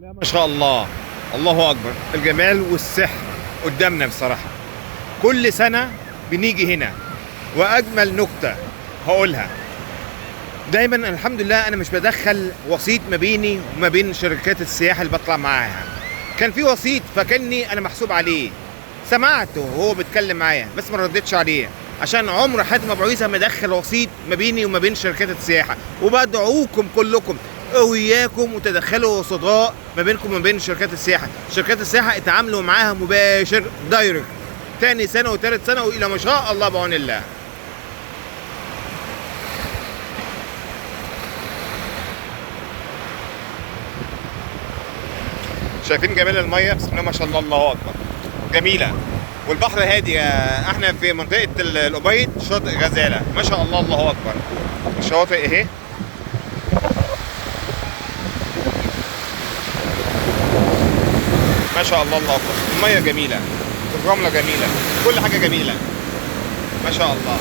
لا ما شاء الله. الله اكبر، الجمال والسحر قدامنا بصراحه. كل سنه بنيجي هنا، واجمل نكته هقولها دايما، الحمد لله انا مش بدخل وسيط ما بيني وما بين شركات السياحه اللي بطلع معاها. كان في وسيط فكاني انا محسوب عليه، سمعته وهو بيتكلم معايا بس ما ردتش عليه، عشان عمر حاتم ابو عيسى ما دخل وسيط ما بيني وما بين شركات السياحه. وبدعوكم كلكم واياكم وتدخلوا وسطاء ما بينكم وما بين شركات السياحه. شركات السياحه اتعاملوا معاها مباشر دايركت، تاني سنه وتالت سنه والى ما شاء الله بعون الله. شايفين جمال الميه؟ بسم الله ما شاء الله، الله اكبر، جميله. والبحر هادي. احنا في منطقه الابيض، شاطئ غزاله، ما شاء الله الله اكبر. الشواطئ اهي، ما شاء الله الله اكبر. الميه جميله، الرمله جميله، كل حاجه جميله، ما شاء الله.